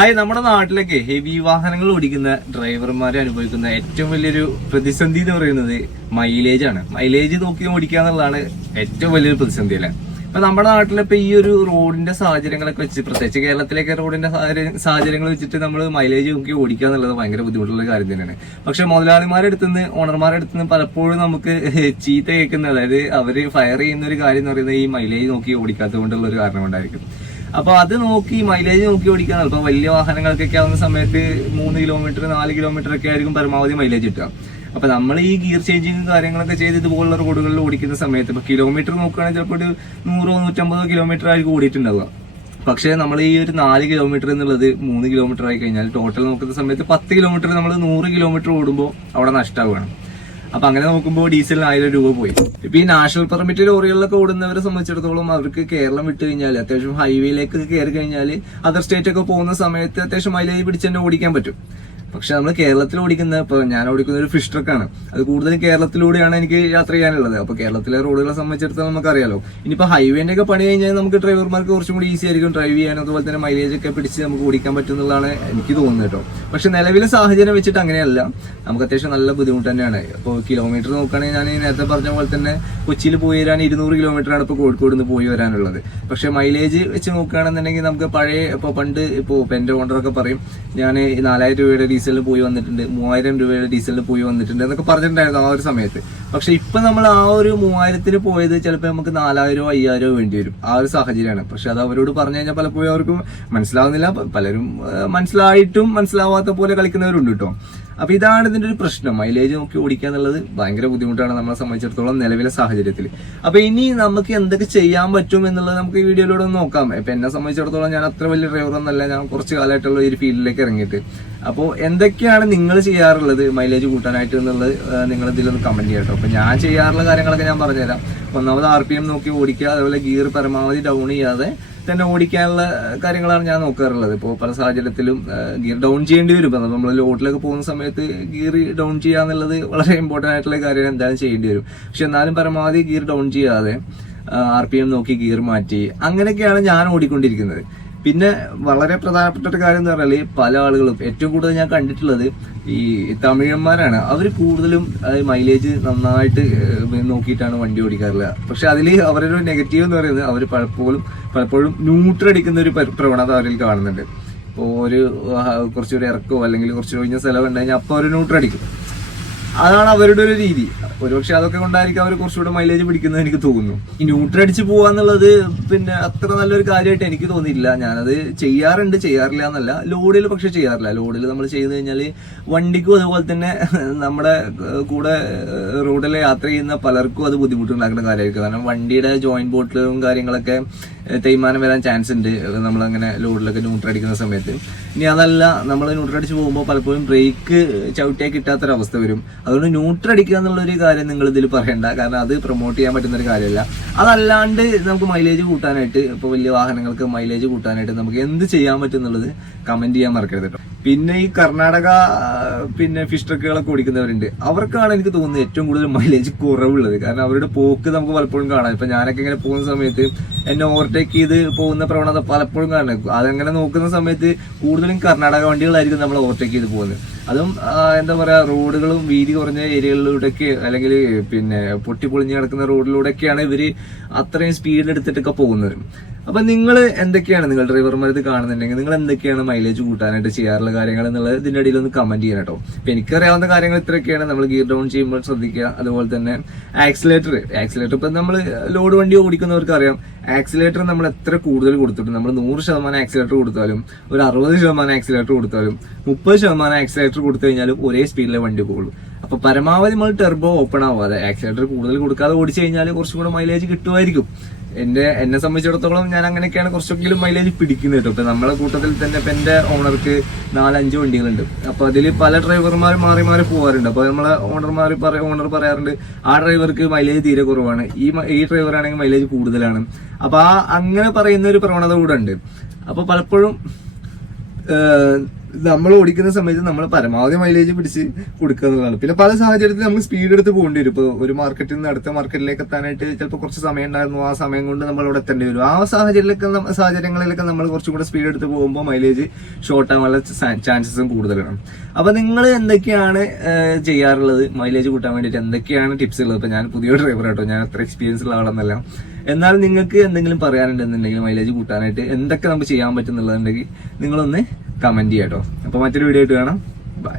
Hi നമ്മുടെ നാട്ടിലൊക്കെ heavy വാഹനങ്ങൾ ഓടിക്കുന്ന ഡ്രൈവർമാരെ അനുഭവിക്കുന്ന ഏറ്റവും വലിയൊരു പ്രതിസന്ധി എന്ന് പറയുന്നത് മൈലേജ് ആണ്. മൈലേജ് നോക്കി ഓടിക്കുക എന്നുള്ളതാണ് ഏറ്റവും വലിയൊരു പ്രതിസന്ധി അല്ലേ? ഇപ്പൊ നമ്മുടെ നാട്ടിലിപ്പോ ഈ ഒരു റോഡിന്റെ സാഹചര്യങ്ങളൊക്കെ വെച്ച് പ്രത്യേകിച്ച് കേരളത്തിലേക്ക് റോഡിന്റെ സാഹചര്യങ്ങൾ വെച്ചിട്ട് നമ്മൾ മൈലേജ് നോക്കി ഓടിക്കുക എന്നുള്ളത് ഭയങ്കര ബുദ്ധിമുട്ടുള്ള കാര്യം തന്നെയാണ്. പക്ഷെ മുതലാളിമാരുടെ അടുത്ത് നിന്ന് ഓണർമാരുടെ പലപ്പോഴും നമുക്ക് ചീത്ത കേൾക്കുന്ന അതായത് അവർ ഫയർ ചെയ്യുന്ന ഒരു കാര്യം എന്ന് പറയുന്നത് ഈ മൈലേജ് നോക്കി ഓടിക്കാത്തത് കൊണ്ടുള്ള ഒരു കാരണം കൊണ്ടായിരിക്കും അപ്പൊ അത് നോക്കി മൈലേജ് നോക്കി ഓടിക്കാൻ ഇപ്പൊ വലിയ വാഹനങ്ങൾക്കൊക്കെ ആവുന്ന സമയത്ത് മൂന്ന് കിലോമീറ്റർ നാല് കിലോമീറ്റർ ഒക്കെ ആയിരിക്കും പരമാവധി മൈലേജ് കിട്ടുക. അപ്പൊ നമ്മൾ ഈ ഗിയർ ചേഞ്ചിങ് കാര്യങ്ങളൊക്കെ ചെയ്ത് ഇതുപോലുള്ള റോഡുകളിൽ ഓടിക്കുന്ന സമയത്ത് ഇപ്പൊ കിലോമീറ്റർ നോക്കുകയാണെങ്കിൽ ചിലപ്പോൾ ഒരു നൂറോ നൂറ്റമ്പതോ കിലോമീറ്റർ ആയിരിക്കും ഓടിയിട്ടുണ്ടാവുക. പക്ഷേ നമ്മൾ ഈ ഒരു നാല് കിലോമീറ്റർ എന്നുള്ളത് മൂന്ന് കിലോമീറ്റർ ആയി കഴിഞ്ഞാൽ ടോട്ടൽ നോക്കുന്ന സമയത്ത് പത്ത് കിലോമീറ്റർ നമ്മൾ നൂറ് കിലോമീറ്റർ ഓടുമ്പോൾ അവിടെ നഷ്ടമാവുകയാണ് അപ്പൊ അങ്ങനെ നോക്കുമ്പോൾ ഡീസലിന് ആയിരം രൂപ പോയി. ഇപ്പൊ ഈ നാഷണൽ പെർമിറ്റ് ലോറികളിലൊക്കെ ഓടുന്നവരെ സംബന്ധിച്ചിടത്തോളം അവർക്ക് കേരളം വിട്ട് കഴിഞ്ഞാൽ അത്യാവശ്യം ഹൈവേയിലേക്ക് കയറി കഴിഞ്ഞാൽ അതർ സ്റ്റേറ്റ് ഒക്കെ പോകുന്ന സമയത്ത് അത്യാവശ്യം മൈലേജ് പിടിച്ച് തന്നെ ഓടിക്കാൻ പറ്റും. പക്ഷെ നമ്മൾ കേരളത്തിൽ ഓടിക്കുന്ന ഇപ്പൊ ഞാൻ ഓടിക്കുന്ന ഒരു ഫിഷ് ട്രക്കാണ് അത് കൂടുതലും കേരളത്തിലൂടെയാണ് എനിക്ക് യാത്ര ചെയ്യാനുള്ളത്. അപ്പൊ കേരളത്തിലെ റോഡുകളെ സംബന്ധിച്ചിടത്തോളം നമുക്കറിയാലോ. ഇനിയിപ്പോ ഹൈവേന്റെ ഒക്കെ പണി കഴിഞ്ഞാൽ നമുക്ക് ഡ്രൈവർമാർക്ക് കുറച്ചും കൂടി ഈസി ആയിരിക്കും ഡ്രൈവ് ചെയ്യാനും അതുപോലെ തന്നെ മൈലേജ് ഒക്കെ പിടിച്ച് നമുക്ക് ഓടിക്കാൻ പറ്റും എന്നുള്ളതാണ് എനിക്ക് തോന്നുന്നത് കേട്ടോ. പക്ഷെ നിലവിലെ സാഹചര്യം വെച്ചിട്ട് അങ്ങനെയല്ല. നമുക്ക് അത്യാവശ്യം നല്ല ബുദ്ധിമുട്ട് തന്നെയാണ്. ഇപ്പോൾ കിലോമീറ്റർ നോക്കുകയാണെങ്കിൽ ഞാൻ നേരത്തെ പറഞ്ഞ പോലെ തന്നെ കൊച്ചിയിൽ പോയി വരാൻ ഇരുന്നൂറ് കിലോമീറ്റർ ആണ് ഇപ്പോൾ കോഴിക്കോട് നിന്ന് പോയി വരാനുള്ളത്. പക്ഷെ മൈലേജ് വെച്ച് നോക്കുകയാണെന്നുണ്ടെങ്കിൽ നമുക്ക് പഴയ ഇപ്പോൾ പണ്ട് ഇപ്പോൾ ഇപ്പം എന്റെ ഓണറൊക്കെ പറയും ഞാൻ നാലായിരം രൂപയുടെ ഡീസലിൽ പോയി വന്നിട്ടുണ്ട് മൂവായിരം രൂപയുടെ ഡീസലിൽ പോയി വന്നിട്ടുണ്ട് എന്നൊക്കെ പറഞ്ഞിട്ടുണ്ടായിരുന്നു ആ ഒരു സമയത്ത്. പക്ഷെ ഇപ്പൊ നമ്മൾ ആ ഒരു മൂവായിരത്തിന് പോയത് ചിലപ്പോൾ നമുക്ക് നാലായിരോ അയ്യായിരോ വേണ്ടി വരും. ആ ഒരു സാഹചര്യമാണ്. പക്ഷെ അത് അവരോട് പറഞ്ഞു കഴിഞ്ഞാൽ പലപ്പോഴും അവർക്കും മനസ്സിലാവുന്നില്ല. പലരും മനസ്സിലായിട്ടും മനസ്സിലാവാത്ത പോലെ കളിക്കുന്നവരുണ്ട് കേട്ടോ. അപ്പൊ ഇതാണ് ഇതിന്റെ ഒരു പ്രശ്നം. മൈലേജ് നോക്കി ഓടിക്കുക എന്നുള്ളത് ഭയങ്കര ബുദ്ധിമുട്ടാണ് നമ്മളെ സംബന്ധിച്ചിടത്തോളം നിലവിലെ സാഹചര്യത്തിൽ. അപ്പൊ ഇനി നമുക്ക് എന്തൊക്കെ ചെയ്യാൻ പറ്റും എന്നുള്ളത് നമുക്ക് ഈ വീഡിയോയിലൂടെ ഒന്ന് നോക്കാം. ഇപ്പൊ എന്നെ സംബന്ധിച്ചിടത്തോളം ഞാൻ അത്ര വലിയ ഡ്രൈവർ ഒന്നല്ല ഞാൻ കുറച്ച് കാലമായിട്ടുള്ള ഒരു ഫീൽഡിലേക്ക് ഇറങ്ങിയിട്ട്. അപ്പോൾ എന്തൊക്കെയാണ് നിങ്ങൾ ചെയ്യാറുള്ളത് മൈലേജ് കൂട്ടാനായിട്ട് എന്നുള്ളത് നിങ്ങൾ ഇതിലൊന്ന് കമന്റ് ചെയ്യട്ടോ. അപ്പൊ ഞാൻ ചെയ്യാറുള്ള കാര്യങ്ങളൊക്കെ ഞാൻ പറഞ്ഞുതരാം. ഒന്നാമത് ആർ പി എം നോക്കി ഓടിക്കുക അതുപോലെ ഗിയർ പരമാവധി ഡൗൺ ചെയ്യാതെ തന്നെ ഓടിക്കാനുള്ള കാര്യങ്ങളാണ് ഞാൻ നോക്കാറുള്ളത്. ഇപ്പോൾ പല സാഹചര്യത്തിലും ഗിയർ ഡൗൺ ചെയ്യേണ്ടി വരും. ഇപ്പം നമ്മൾ ലോഡിലൊക്കെ പോകുന്ന സമയത്ത് ഗിയർ ഡൗൺ ചെയ്യുക എന്നുള്ളത് വളരെ ഇമ്പോർട്ടന്റ് ആയിട്ടുള്ള കാര്യം എന്തായാലും ചെയ്യേണ്ടി വരും. പക്ഷെ എന്നാലും പരമാവധി ഗിയർ ഡൗൺ ചെയ്യാതെ ആർ പി എം നോക്കി ഗിയർ മാറ്റി അങ്ങനെയൊക്കെയാണ് ഞാൻ ഓടിക്കൊണ്ടിരിക്കുന്നത്. പിന്നെ വളരെ പ്രധാനപ്പെട്ട ഒരു കാര്യം എന്ന് പറഞ്ഞാൽ പല ആളുകളും ഏറ്റവും കൂടുതൽ ഞാൻ കണ്ടിട്ടുള്ളത് ഈ തമിഴന്മാരാണ്. അവർ കൂടുതലും മൈലേജ് നന്നായിട്ട് നോക്കിയിട്ടാണ് വണ്ടി ഓടിക്കാറുള്ളത് പക്ഷെ അതിൽ അവരുടെ നെഗറ്റീവ് എന്ന് പറയുന്നത് അവർ പലപ്പോഴും പലപ്പോഴും ന്യൂട്രൽ അടിക്കുന്ന ഒരു പ്രവണത അവരിൽ കാണുന്നുണ്ട്. ഇപ്പോൾ ഒരു കുറച്ചൊരു ഇറക്കോ അല്ലെങ്കിൽ കുറച്ച് ഒഴിഞ്ഞ സ്ഥലം ഉണ്ടെങ്കിൽ അപ്പോൾ അവർ ന്യൂട്രൽ അടിക്കും. അതാണ് അവരുടെ ഒരു രീതി. ഒരുപക്ഷെ അതൊക്കെ കൊണ്ടായിരിക്കും അവർ കുറച്ചുകൂടെ മൈലേജ് പിടിക്കുന്നത് എനിക്ക് തോന്നുന്നു. ഈ ന്യൂട്രൽ അടിച്ച് പോവാന്നുള്ളത് പിന്നെ അത്ര നല്ലൊരു കാര്യമായിട്ട് എനിക്ക് തോന്നിയില്ല ഞാനത് ചെയ്യാറുണ്ട്. ചെയ്യാറില്ല എന്നല്ല. ലോഡിൽ പക്ഷെ ചെയ്യാറില്ല. ലോഡിൽ നമ്മൾ ചെയ്ത് കഴിഞ്ഞാൽ വണ്ടിക്കും അതുപോലെ തന്നെ നമ്മുടെ കൂടെ റോഡിൽ യാത്ര ചെയ്യുന്ന പലർക്കും അത് ബുദ്ധിമുട്ടുണ്ടാക്കുന്ന കാര്യമായിരിക്കും. കാരണം വണ്ടിയുടെ ജോയിന്റ് ബോട്ടിലും കാര്യങ്ങളൊക്കെ തേയ്മാനം വരാൻ ചാൻസ് ഉണ്ട്. നമ്മളങ്ങനെ ലോഡിലൊക്കെ ന്യൂട്രൽ അടിക്കുന്ന സമയത്ത്. ഇനി അതല്ല നമ്മൾ ന്യൂട്രൽ അടിച്ച് പോകുമ്പോൾ പലപ്പോഴും ബ്രേക്ക് ചവിട്ടിയാൽ കിട്ടാത്തൊരവസ്ഥ വരും. അതുകൊണ്ട് ന്യൂട്രൽ അടിക്കുക എന്നുള്ള ഒരു കാര്യം നിങ്ങൾ ഇതിൽ പറയണ്ട. കാരണം അത് പ്രൊമോട്ട് ചെയ്യാൻ പറ്റുന്ന ഒരു കാര്യമല്ല. അതല്ലാണ്ട് നമുക്ക് മൈലേജ് കൂട്ടാനായിട്ട് ഇപ്പോൾ വലിയ വാഹനങ്ങൾക്ക് മൈലേജ് കൂട്ടാനായിട്ട് നമുക്ക് എന്ത് ചെയ്യാൻ പറ്റും എന്നുള്ളത് കമന്റ് ചെയ്യാൻ മറക്കരുത് കേട്ടോ പിന്നെ ഈ കർണാടക പിന്നെ ഫിഷ് ട്രക്കുകളൊക്കെ ഓടിക്കുന്നവരുണ്ട്. അവർക്കാണ് എനിക്ക് തോന്നുന്നത് ഏറ്റവും കൂടുതൽ മൈലേജ് കുറവുള്ളത്. കാരണം അവരുടെ പോക്ക് നമുക്ക് പലപ്പോഴും കാണാം. ഇപ്പൊ ഞാനൊക്കെ ഇങ്ങനെ പോകുന്ന സമയത്ത് എന്നെ ഓവർടേക്ക് ചെയ്ത് പോകുന്ന പ്രവണത പലപ്പോഴും കാണും. അതങ്ങനെ നോക്കുന്ന സമയത്ത് കൂടുതലും കർണാടക വണ്ടികളായിരിക്കും നമ്മൾ ഓവർടേക്ക് ചെയ്ത് പോകുന്നത്. അതും എന്താ പറയാ റോഡുകളും വീതി കുറഞ്ഞ ഏരിയകളിലൂടെയൊക്കെ അല്ലെങ്കിൽ പിന്നെ പൊട്ടിപ്പൊളിഞ്ഞ് കിടക്കുന്ന റോഡിലൂടെയൊക്കെയാണ് ഇവർ അത്രയും സ്പീഡിൽ എടുത്തിട്ടൊക്കെ പോകുന്നത്. അപ്പൊ നിങ്ങൾ എന്തൊക്കെയാണ് നിങ്ങൾ ഡ്രൈവർമാർ ഇത് കാണുന്നുണ്ടെങ്കിൽ നിങ്ങൾ എന്തൊക്കെയാണ് മൈലേജ് കൂട്ടാനായിട്ട് ചെയ്യാറുള്ള കാര്യങ്ങൾ എന്നുള്ളത് ഇതിന്റെ ഇടയിൽ ഒന്ന് കമന്റ് ചെയ്യണം കേട്ടോ അപ്പൊ എനിക്കറിയാവുന്ന കാര്യങ്ങൾ ഇത്രയൊക്കെയാണ് നമ്മൾ ഗിയർ ഡൗൺ ചെയ്യുമ്പോൾ ശ്രദ്ധിക്കുക. അതുപോലെ തന്നെ ആക്സിലേറ്റർ ആക്സിലേറ്റർ ഇപ്പൊ നമ്മൾ ലോഡ് വണ്ടി ഓടിക്കുന്നവർക്ക് അറിയാം. ആക്സിലേറ്റർ നമ്മൾ എത്ര കൂടുതൽ കൊടുത്തിട്ട് നമ്മൾ നൂറ് ശതമാനം ആക്സിലേറ്റർ കൊടുത്താലും ഒരു അറുപത് ശതമാനം ആക്സിലേറ്റർ കൊടുത്താലും മുപ്പത് ശതമാനം ആക്സിലേറ്റർ കൊടുത്തു കഴിഞ്ഞാലും ഒരേ സ്പീഡിലെ വണ്ടി പോകുള്ളൂ. അപ്പൊ പരമാവധി നമ്മൾ ടെർബോ ഓപ്പൺ ആവാതെ ആക്സിലേറ്റർ കൂടുതൽ കൊടുക്കാതെ ഓടിച്ചു കഴിഞ്ഞാൽ കുറച്ചും കൂടെ മൈലേജ് കിട്ടുമായിരിക്കും. എന്റെ എന്നെ സംബന്ധിച്ചിടത്തോളം ഞാൻ അങ്ങനെയൊക്കെയാണ് കുറച്ചെങ്കിലും മൈലേജ് പിടിക്കുന്നത് കേട്ടോ. ഇപ്പൊ നമ്മളെ കൂട്ടത്തിൽ തന്നെ ഇപ്പൊ എന്റെ ഓണർക്ക് നാലഞ്ച് വണ്ടികളുണ്ട്. അപ്പൊ അതിൽ പല ഡ്രൈവർമാർ മാറി മാറി പോകാറുണ്ട് അപ്പൊ നമ്മളെ ഓണർമാർ ഓണർ പറയാറുണ്ട് ആ ഡ്രൈവർക്ക് മൈലേജ് തീരെ കുറവാണ്. ഈ ഈ ഡ്രൈവർ ആണെങ്കിൽ മൈലേജ് കൂടുതലാണ്. അപ്പൊ ആ അങ്ങനെ പറയുന്ന ഒരു പ്രവണത കൂടെ ഉണ്ട്. അപ്പൊ പലപ്പോഴും നമ്മൾ ഓടിക്കുന്ന സമയത്ത് നമ്മൾ പരമാവധി മൈലേജ് പിടിച്ച് കൊടുക്കുക എന്നുള്ളതാണ് പിന്നെ പല സാഹചര്യത്തിൽ നമ്മൾ സ്പീഡ് എടുത്ത് പോകേണ്ടി വരും ഇപ്പോൾ ഒരു മാർക്കറ്റിൽ നിന്ന് അടുത്ത മാർക്കറ്റിലേക്ക് എത്താനായിട്ട് ചിലപ്പോൾ കുറച്ച് സമയം ഉണ്ടായിരുന്നു. ആ സമയം കൊണ്ട് നമ്മൾ അവിടെ എത്തേണ്ടി വരും. ആ സാഹചര്യത്തിലൊക്കെ സാഹചര്യങ്ങളിലൊക്കെ നമ്മൾ കുറച്ചും കൂടെ സ്പീഡ് എടുത്ത് പോകുമ്പോൾ മൈലേജ് ഷോർട്ട് ആവാനുള്ള ചാൻസസും കൂടുതലാണ്. അപ്പോൾ നിങ്ങൾ എന്തൊക്കെയാണ് ചെയ്യാറുള്ളത്? മൈലേജ് കൂട്ടാൻ വേണ്ടിയിട്ട് എന്തൊക്കെയാണ് ടിപ്സ് ഉള്ളത്? ഇപ്പോൾ ഞാൻ പുതിയ ഡ്രൈവർ ആട്ടോ. ഞാൻ അത്ര എക്സ്പീരിയൻസ് ഉള്ള ആളെന്നല്ല. എന്നാൽ നിങ്ങൾക്ക് എന്തെങ്കിലും പറയാനുണ്ടെന്നുണ്ടെങ്കിൽ മൈലേജ് കൂട്ടാനായിട്ട് എന്തൊക്കെ നമുക്ക് ചെയ്യാൻ പറ്റുന്നുള്ളതുണ്ടെങ്കിൽ നിങ്ങളൊന്ന് കമന്റ് ചെയ്യാട്ടോ. അപ്പൊ മറ്റൊരു വീഡിയോ ആയിട്ട് കാണാം. ബൈ